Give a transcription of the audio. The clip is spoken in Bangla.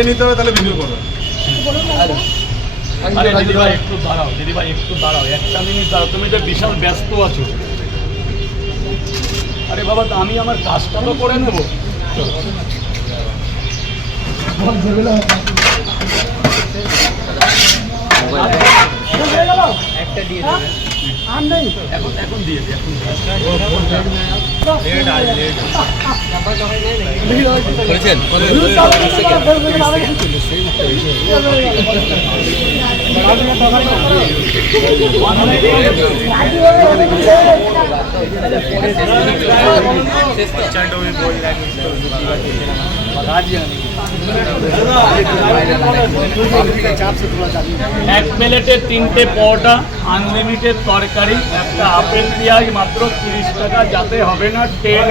খেয়ে নিতে হবে তাহলে ভিডিও করবে। আরে দিদিভাই একটু দাঁড়াও, দিদিভাই একটু দাঁড়াও, একটা মিনিট দাঁড়াও, তুমি তো বিশাল ব্যস্ত আছো। আরে বাবা, তো আমি আমার কাজটা তো করে নেবো। একটা দিয়ে এখন এখন দিয়ে দিই, এখন এক প্লেটে 3টে পরোটা, আনলিমিটেড তরকারি, একটা আপেল পেঁয়াজ, মাত্র 30 টাকা, যাতে হবে না 10